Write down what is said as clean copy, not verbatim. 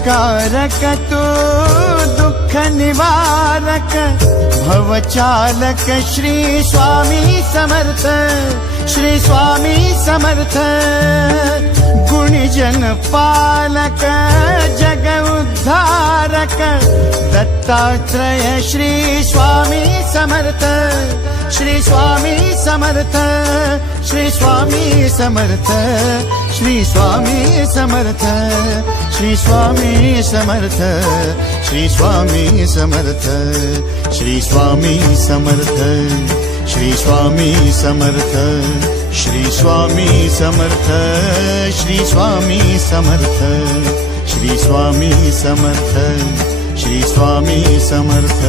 भवकारक तू दुःख निवारक भवचालक श्री स्वामी समर्थ श्री स्वामी समर्थ गुणीजन पालक जग उद्धारक दत्तात्रय श्री स्वामी समर्थ श्री स्वामी समर्थ श्री स्वामी समर्थ श्री स्वामी समर्थ श्री स्वामी समर्थ श्री स्वामी समर्थ श्री स्वामी समर्थ श्री स्वामी समर्थ श्री स्वामी समर्थ श्री स्वामी समर्थ श्री स्वामी समर्थ श्री स्वामी समर्थ